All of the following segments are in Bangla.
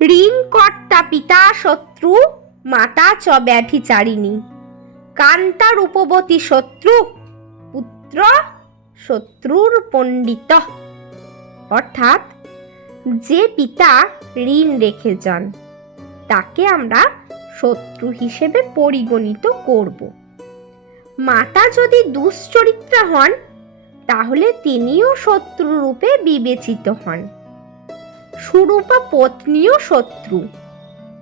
ঋণ কর্তা পিতা শত্রু, মাতা চ ব্যভিচারিণী কান্তা রূপবতী শত্রু, পুত্র শত্রুর পণ্ডিত। অর্থাৎ যে পিতা ঋণ রেখে যান, তাকে আমরা শত্রু হিসেবে পরিগণিত করব। মাতা যদি দুশ্চরিত্রা হন, তাহলে তিনিও শত্রু রূপে বিবেচিত হন। সুরূপা পত্নীও শত্রু।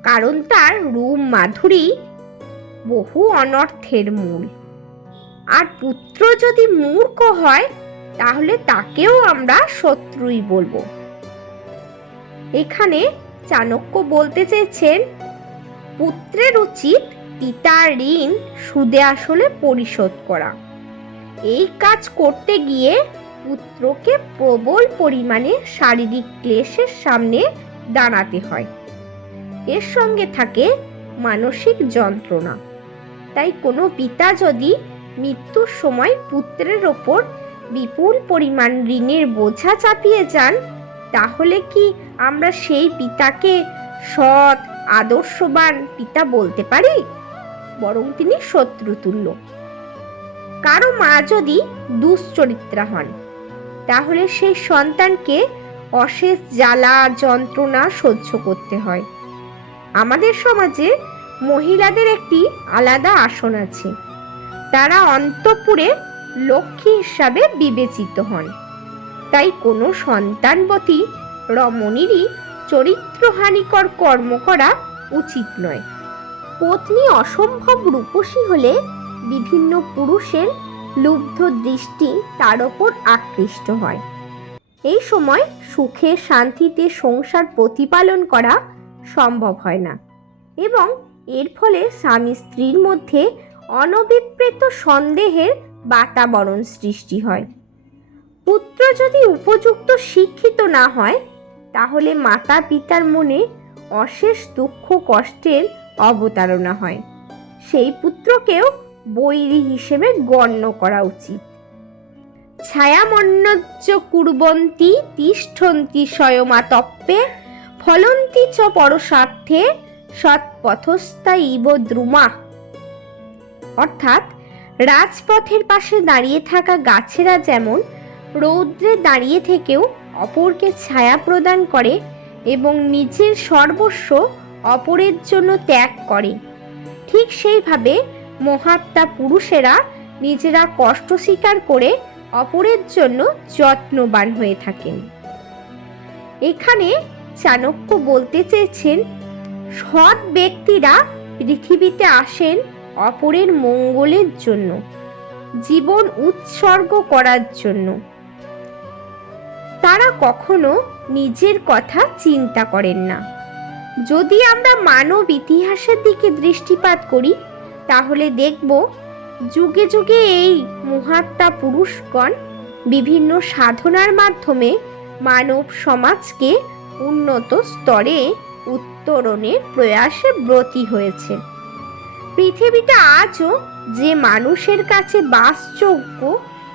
কারণ তার রূপ মাধুরী বহু অনর্থের মূল। আর পুত্র যদি মূর্খ হয়, তাহলে তাকেও আমরা শত্রুই বলব। এখানে চাণক্য বলতে চেয়েছেন, পুত্রের উচিত পিতার ঋণ সুদে আসলে পরিশোধ করা। এই কাজ করতে গিয়ে পুত্রকে প্রবল পরিমাণে শারীরিক ক্লেশের সামনে দাঁড়াতে হয়। এর সঙ্গে থাকে মানসিক যন্ত্রণা। তাই কোনো পিতা যদি মৃত্যুর সময় পুত্রের ওপর বিপুল পরিমাণ ঋণের বোঝা চাপিয়ে যান, তাহলে কি আমরা সেই পিতাকে সৎ, আদর্শবান পিতা বলতে পারি? বরং তিনি শত্রুতুল্য। কারও মা যদি দুশ্চরিত্রা হন তাহলে সেই সন্তানকে অশেষ জ্বালা, যন্ত্রণা সহ্য করতে হয়। আমাদের সমাজে মহিলাদের একটি আলাদা আসন আছে। তারা অন্তপুরে লক্ষ্মী হিসাবে বিবেচিত হন। তাই কোনো সন্তানবতী রমণীরই চরিত্রহানিকর কর্ম করা উচিত নয়। পত্নী অসম্ভব রূপসী হলে বিভিন্ন পুরুষের লুব্ধ দৃষ্টি তার ওপর আকৃষ্ট হয়। এই সময় সুখে শান্তিতে সংসার প্রতিপালন করা সম্ভব হয় না এবং এর ফলে স্বামী স্ত্রীর মধ্যে অনভিপ্রেত সন্দেহের বাতাবরণ সৃষ্টি হয়। পুত্র যদি উপযুক্ত শিক্ষিত না হয়, তাহলে মাতা পিতার মনে অশেষ দুঃখ কষ্টের অবতারণা হয়। সেই পুত্রকেও বৈরী হিসেবে গণ্য করা উচিত। ছায়ামন্নজ্জ কুর্বন্তী তিষ্ঠন্তি স্বয়মাতপ্পে, ফলন্তি চ পরস্বার্থে সৎপথস্থা ইব দ্রুমা। অর্থাৎ, রাজপথের পাশে দাঁড়িয়ে থাকা গাছেরা যেমন রৌদ্রে দাঁড়িয়ে থেকেও অপরকে ছায়া প্রদান করে এবং নিজের সর্বস্ব অপরের জন্য ত্যাগ করে, ঠিক সেইভাবে মহাত্মা পুরুষেরা নিজেরা কষ্ট স্বীকার করে অপরের জন্য যত্নবান হয়ে থাকেন। এখানে চাণক্য বলতে চেয়েছেন, সৎ ব্যক্তিরা পৃথিবীতে আসেন অপরের মঙ্গলের জন্য, জীবন উৎসর্গ করার জন্য। তারা কখনো নিজের কথা চিন্তা করেন না। যদি আমরা মানব ইতিহাসের দিকে দৃষ্টিপাত করি তাহলে দেখব যুগে যুগে এই মহাত্মা পুরুষগণ বিভিন্ন সাধনার মাধ্যমে মানব সমাজকে উন্নত স্তরে উত্তরণের প্রয়াসে ব্রতী হয়েছে। পৃথিবীটা আজও যে মানুষের কাছে বাসযোগ্য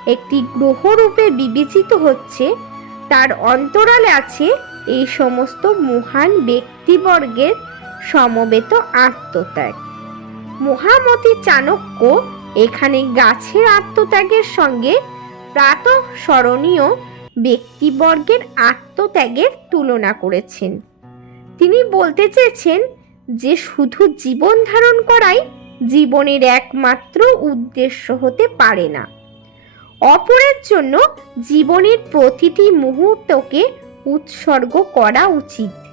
একটি গ্রহরূপে বিবেচিত হচ্ছে, তার অন্তরালে আছে এই সমস্ত মহান ব্যক্তিবর্গের সমবেত আত্মত্যাগ। মহামতি চাণক্য এখানে গাছের আত্মত্যাগের সঙ্গে প্রাতঃ স্মরণীয় ব্যক্তিবর্গের আত্মত্যাগের তুলনা করেছেন। তিনি বলতে চেয়েছেন যে শুধু জীবন ধারণ করাই জীবনের একমাত্র উদ্দেশ্য হতে পারে না। অপরের জন্য জীবনের প্রতিটি মুহূর্তকে উৎসর্গ করা উচিত।